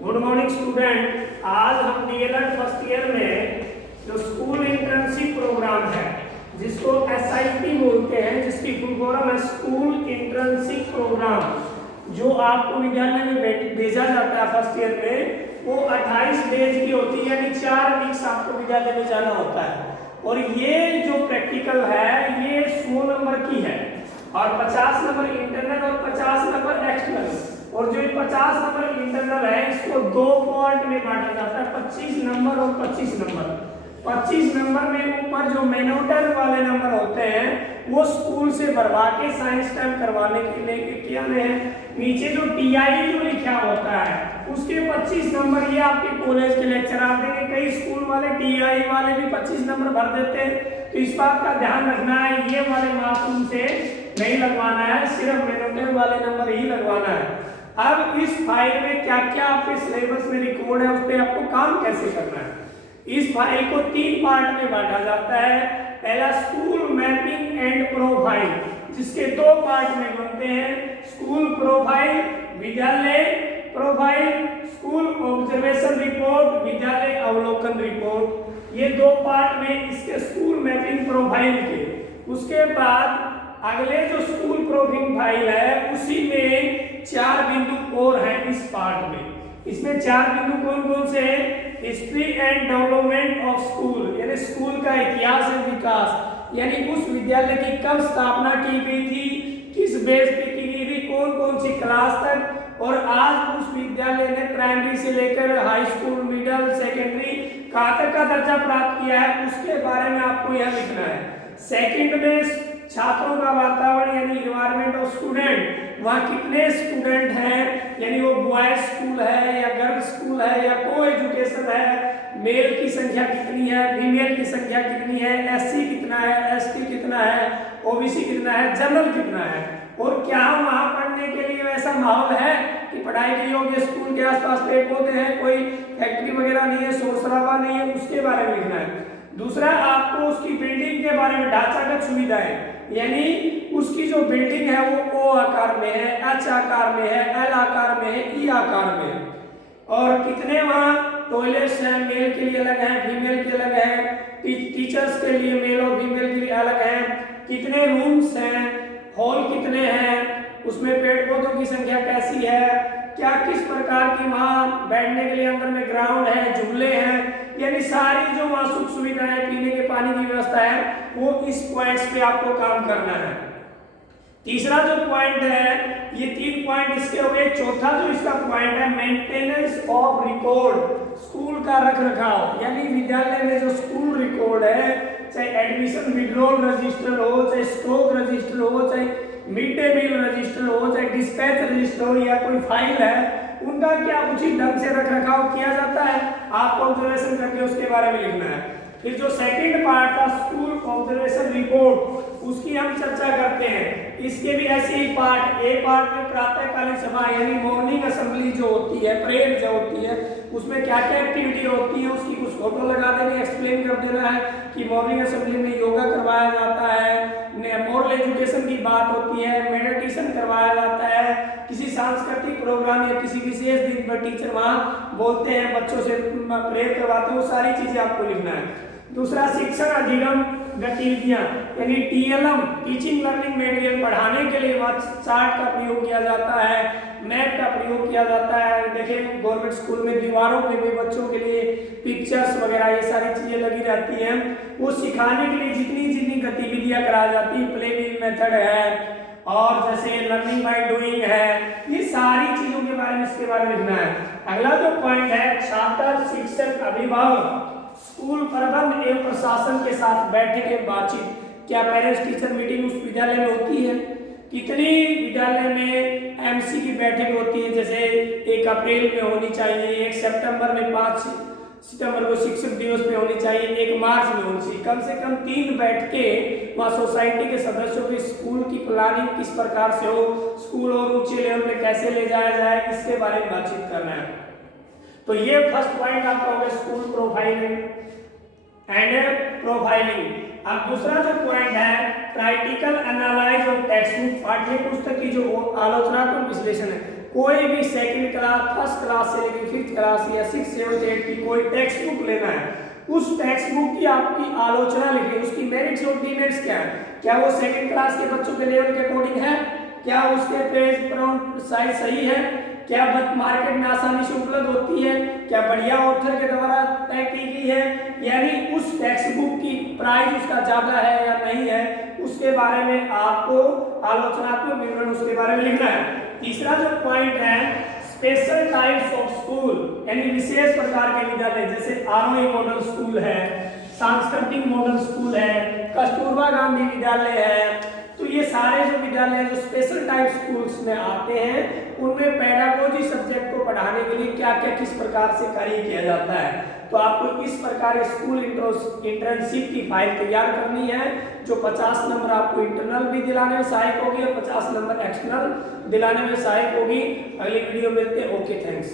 Good morning student. आज हम DElEd first year में जो स्कूल इंटर्नशिप प्रोग्राम है जिसको एसआईपी बोलते हैं, जिसकी फुल फॉर्म है स्कूल इंटर्नशिप प्रोग्राम, जो आपको विद्यालय में भेजा जाता है फर्स्ट ईयर में, वो 28 डेज की होती है, यानी 4 वीक्स आपको विद्यालय में जाना होता है। और ये जो प्रैक्टिकल है ये 100 नंबर की है और 50 नंबर इंटरनल और 50 नंबर एक्सटर्नल। और जो 50 नंबर इंटरनल है इसको 2 पार्ट में बांटा जाता है, 25 नंबर और 25 नंबर। 25 नंबर में ऊपर जो मेनोटर वाले नंबर होते हैं वो स्कूल से भरवा के साइंस टाइम करवाने के लिए किया है। नीचे जो टीआई जो लिखा होता है उसके 25 नंबर ये आपके कॉलेज के लेक्चरर देंगे। कई स्कूल वाले टीआई वाले भी 25 नंबर भर देते हैं, तो इस बात का ध्यान रखना है ये वाले मासूम से नहीं लगवाना है, सिर्फ मेनोटर वाले नंबर ही लगवाना है। अब इस फाइल में क्या क्या आपके सिलेबस में रिकॉर्ड है उस पर आपको काम कैसे करना है। इस फाइल को 3 पार्ट में बांटा जाता है। पहला स्कूल मैपिंग एंड प्रोफाइल, जिसके 2 पार्ट में बनते हैं, स्कूल प्रोफाइल विद्यालय प्रोफाइल, स्कूल ऑब्जर्वेशन रिपोर्ट विद्यालय अवलोकन रिपोर्ट। ये 2 पार्ट में इसके स्कूल मैपिंग प्रोफाइल के। उसके बाद अगले जो स्कूल प्रोफाइल है उसी में 4 बिंदु और हैं इस पार्ट में। इसमें 4 बिंदु कौन कौन से हैं? History and development of school, यानी स्कूल का इतिहास और विकास, यानी उस विद्यालय की कब स्थापना की गई थी, किस बेस पे की गई थी, कौन कौन सी क्लास तक, और आज उस विद्यालय ने प्राइमरी से लेकर हाई स्कूल, मिडिल, सेकेंडरी कहाँ तक का दर्जा प्राप्त किया है, उसके बारे में आपको यह लिखना है। सेकंड में छात्रों का वातावरण यानी एनवायरनमेंट ऑफ स्टूडेंट, वहाँ कितने स्टूडेंट हैं, यानी वो बॉयज स्कूल है या गर्ल्स स्कूल है या को एजुकेशन है, मेल की संख्या कितनी है, फीमेल की संख्या कितनी है, एससी कितना है, एसटी कितना है, ओबीसी कितना है, जनरल कितना है, और क्या वहाँ पढ़ने के लिए वैसा माहौल है कि पढ़ाई के योग्य स्कूल के आसपास पेड़ पौधे हैं, कोई फैक्ट्री वगैरह नहीं है, शोर शराबा नहीं है, उसके बारे में लिखना है। दूसरा आपको उसकी बिल्डिंग के बारे में, ढांचागत सुविधाएं, यानी उसकी जो बिल्डिंग है वो ओ आकार में है, एच आकार में है, एल आकार में है, ई आकार में है, और कितने वहाँ टॉयलेट्स हैं, मेल के लिए अलग हैं, फीमेल के अलग हैं, टीचर्स के लिए मेल और फीमेल के लिए अलग हैं, कितने रूम्स हैं, हॉल कितने हैं, उसमें पेड़ पौधों की संख्या कैसी है, क्या किस प्रकार की वहाँ बैठने के लिए अंदर में ग्राउंड है, झूले हैं, यानी सारी जो वहाँ सुख सुविधाएं, पीने के पानी की व्यवस्था है, वो इस पॉइंट्स पे आपको काम करना है। तीसरा जो पॉइंट है, ये 3 पॉइंट इसके हो गए। चौथा जो इसका पॉइंट है मेंटेनेंस ऑफ रिकॉर्ड, स्कूल का रख रखाव, यानी विद्यालय में जो स्कूल रिकॉर्ड है, चाहे एडमिशन विड्रॉल रजिस्टर हो, चाहे स्टॉक रजिस्टर हो, चाहे मिड डे मील रजिस्टर हो, चाहे डिस्पैच रजिस्टर हो, या कोई फाइल है, उनका क्या उचित ढंग से रख रखाव किया जाता है, आपको ऑब्जर्वेशन करके उसके बारे में लिखना है। फिर जो सेकंड पार्ट था स्कूल ऑब्जर्वेशन रिपोर्ट, उसकी हम चर्चा करते हैं। इसके भी ऐसे ही पार्ट, ए पार्ट में प्रातःकालीन सभा यानी मॉर्निंग असेंबली जो होती है, प्रेयर जो होती है, उसमें क्या क्या एक्टिविटी होती है उसकी कुछ फोटो लगा देनी, एक्सप्लेन कर देना है कि मॉर्निंग असेंबली में योगा करवाया जाता है, मॉरल एजुकेशन की बात होती है, मेडिटेशन करवाया जाता है, किसी सांस्कृतिक प्रोग्राम या किसी विशेष दिन पर टीचर वहाँ बोलते हैं, बच्चों से प्रेयर करवाते हैं, वो सारी चीजें आपको लिखना है। दूसरा शिक्षण अधिगम गतिविधियां, यानी टीएलएम, टीचिंग लर्निंग मटेरियल, पढ़ाने के लिए वहाँ चार्ट का प्रयोग किया जाता है, मैप का प्रयोग किया जाता है। देखिए गवर्नमेंट स्कूल में दीवारों पे भी बच्चों के लिए पिक्चर्स वगैरह ये सारी चीजें लगी रहती हैं, वो सिखाने के लिए जितनी जितनी गतिविधियां कराई जाती हैं, प्ले वे मेथड है और जैसे लर्निंग बाय डूइंग है, ये सारी चीजों के बारे में इसके बारे में लिखना है। अगला जो पॉइंट है छात्र, शिक्षक, अभिभावक, स्कूल प्रबंध एवं प्रशासन के साथ बैठक एवं बातचीत, क्या पेरेंट्स टीचर मीटिंग उस विद्यालय में होती है, कितनी विद्यालय में एमसी की बैठक होती है, जैसे 1 अप्रैल में होनी चाहिए, 1 सितंबर में, 5 सितंबर को शिक्षक दिवस में होनी चाहिए, 1 मार्च में होनी चाहिए। कम से कम 3 बैठकें वहाँ सोसाइटी के सदस्यों की स्कूल की प्लानिंग किस प्रकार से हो, स्कूल और ऊंचे लेवल पे कैसे ले जाया जाए, इसके बारे में बातचीत करना है। तो ये फर्स्ट पॉइंट आपका होगा स्कूल प्रोफाइलिंग एंड प्रोफाइलिंग। अब दूसरा जो पॉइंट है क्राइटिकल एनालाइज ऑफ टेक्स्ट बुक, पाठ्य पुस्तक की जो आलोचनात्मक विश्लेषण है, कोई भी सेकंड क्लास, फर्स्ट क्लास से लेकर फिफ्थ क्लास या 6, 7, 8 की कोई टेक्स्ट बुक लेना है, उस टेक्स्ट बुक की आपकी आलोचना लिखिए, उसकी मेरिट्स और डीमेरिट्स क्या है, क्या वो सेकंड क्लास के बच्चों के लेवल के अकॉर्डिंग है, क्या उसके पेज फ्रंट साइज सही है, क्या मार्केट में आसानी से उपलब्ध होती है, क्या बढ़िया ऑथर के द्वारा तय की गई है, यानी उस टेक्स्ट बुक की प्राइस उसका ज्यादा है या नहीं है, उसके बारे में आपको आलोचनात्मक विवरण उसके बारे में लिखना है। तीसरा जो पॉइंट है, स्पेशल टाइप्स ऑफ स्कूल, यानी विशेष प्रकार के विद्यालय, जैसे आरोही मॉडल स्कूल है, सांस्कृतिक मॉडल स्कूल है, कस्तूरबा गांधी विद्यालय है। तो ये सारे जो विद्यालय जो स्पेशल टाइप स्कूल्स में आते हैं, उनमें पेडागोजी सब्जेक्ट को पढ़ाने के लिए क्या क्या किस प्रकार से कार्य किया जाता है। तो आपको इस प्रकार स्कूल इंटर्नशिप की फाइल तैयार करनी है, जो 50 नंबर आपको इंटरनल भी दिलाने में सहायक होगी और 50 नंबर एक्सटर्नल दिलाने में सहायक होगी। अगली वीडियो मिलते हैं। Okay, thanks.